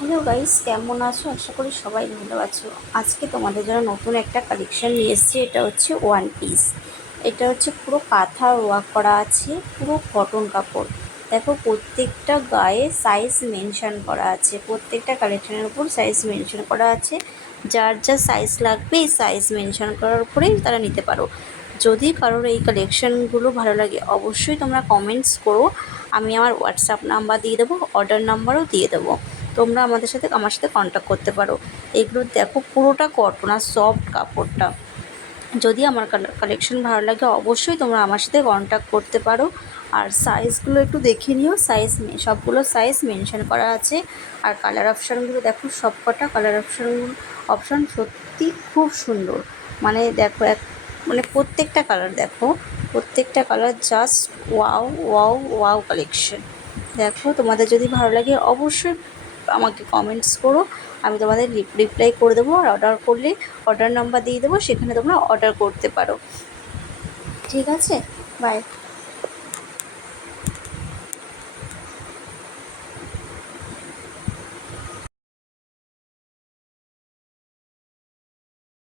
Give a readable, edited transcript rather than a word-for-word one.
Hello guys, কেমন আছো? আশা করি সবাই ভালো আছো। আজকে তোমাদের জন্য নতুন একটা কালেকশন নিয়ে এসেছি। এটা হচ্ছে ওয়ান পিস। এটা হচ্ছে পুরো কাঁথা ওয়ার্ক করা আছে, পুরো কটন কাপড়। দেখো, প্রত্যেকটা গায়ে সাইজ মেনশন করা আছে, প্রত্যেকটা কালেকশনের উপর সাইজ মেনশন করা আছে। যার যা সাইজ লাগবে এই সাইজ মেনশন করার উপরেই তারা নিতে পারো। যদি কারোর এই কালেকশানগুলো ভালো লাগে অবশ্যই তোমরা কমেন্টস করো। আমি আমার হোয়াটসঅ্যাপ নাম্বার দিয়ে দেবো, অর্ডার নাম্বারও দিয়ে দেবো। তোমরা আমার সাথে কন্ট্যাক্ট করতে পারো। এগুলো দেখো, পুরোটা কটন আর সফট কাপড়টা। যদি আমার কালেকশন ভালো লাগে অবশ্যই তোমরা আমার সাথে কন্ট্যাক্ট করতে পারো। আর সাইজগুলো একটু দেখে নিও, সবগুলো সাইজ মেনশন করা আছে। আর কালার অপশানগুলো দেখো, সব কটা কালার অপশান সত্যি খুব সুন্দর। মানে দেখো, মানে প্রত্যেকটা কালার দেখো, প্রত্যেকটা colour just wow wow wow collection. দেখো, তোমাদের যদি ভালো লাগে অবশ্যই আমাকে কমেন্টস করো। আমি তোমাদের রিপ্লাই করে দেবো। আর অর্ডার করলে অর্ডার নাম্বার দিয়ে দেবো, সেখানে তোমরা অর্ডার করতে পারো। ঠিক আছে, বাই।